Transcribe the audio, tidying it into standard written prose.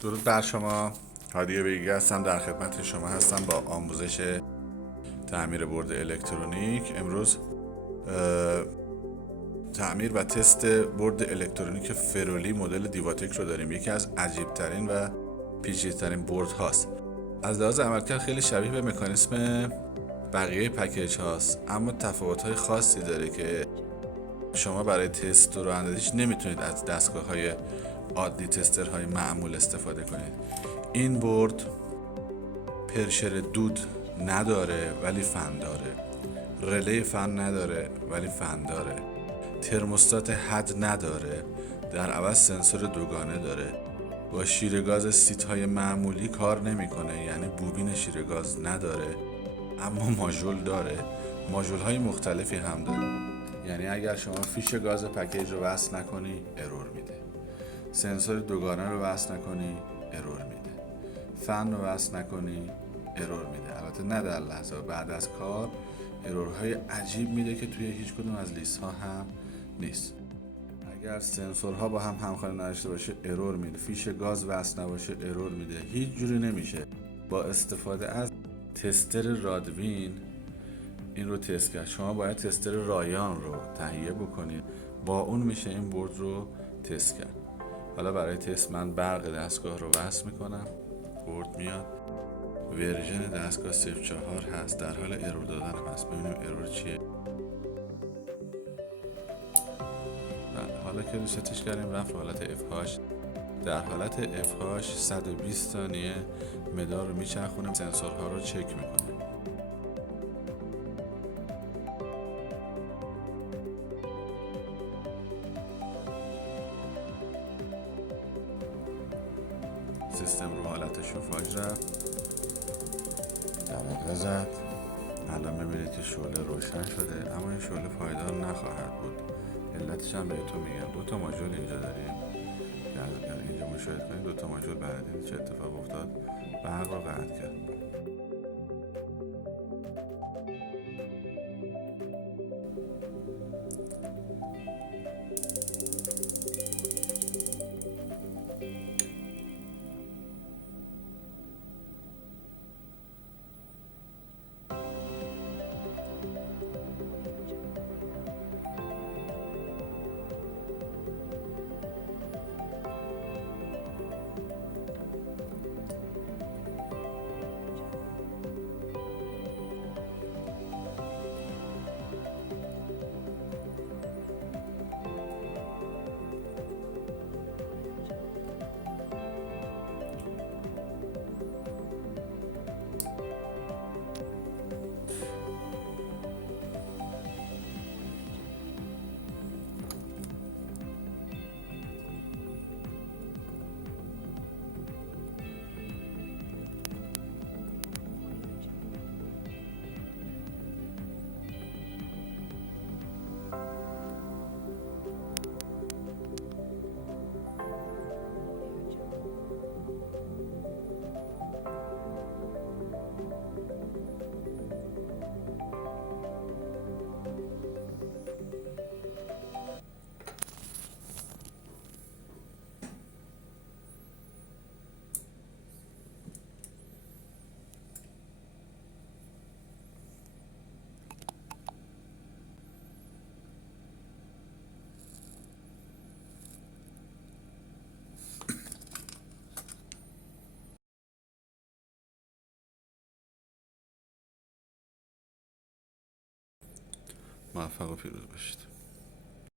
درود بر شما. هادی بیگی هستم، در خدمت شما هستم با آموزش تعمیر برد الکترونیک. امروز تعمیر و تست برد الکترونیک فرولی مدل دیواتک رو داریم. یکی از عجیب ترین و پیچیده ترین برد هاست. از لحاظ عملکرد خیلی شبیه به مکانیسم بقیه پکیج هاست، اما تفاوت های خاصی داره که شما برای تست و رانندگیش نمیتونید از دستگاه های عادی، تسترهای معمول استفاده کنید. این برد پرشر دود نداره ولی فن داره، رله فن نداره ولی فن داره، ترموستات حد نداره، در عوض سنسور دوگانه داره، با شیر گاز سیت های معمولی کار نمیکنه، یعنی بوبین شیر گاز نداره، اما ماژول داره. ماژول های مختلفی هم داره، یعنی اگر شما فیش گاز پکیج رو وصل نکنی ارور میده، سنسور دوگانه رو وصل نکنی ارور میده، فن رو وصل نکنی ارور میده. البته نه در لحظه، بعد از کار ارورهای عجیب میده که توی هیچ کدوم از لیست ها هم نیست. اگر سنسورها با هم همخوانی نداشته باشه ارور میده، فیش گاز وصل نباشه ارور میده. هیچ جوری نمیشه با استفاده از تستر رادوین این رو تست کرد. شما باید تستر رایان رو تهیه بکنید، با اون میشه این برد رو تست کرد. حالا برای تست من برق دستگاه رو وصل میکنم، برد میاد، ورژن دستگاه 04 هست، در حال ارور دادن هست. ببینیم ارور چیه. حالا که ریستش کردیم رفت حالت F8. در حالت F8 120 ثانیه مدار رو میچرخونیم، سنسورها رو چک میکنه. سیستم رو حالت شوفاژ رفت، دقیقه زد. الان میبینید که شعله روشن شده، اما این شعله پایدار نخواهد بود. علتش هم بهتون میگم. دو تا ماژول اینجا داریم که اگر اینجا مشاهده کنید، دو تا ماژول بردید چه اتفاق افتاد، برق رو قطع کرد. موفق و پیروز باشید.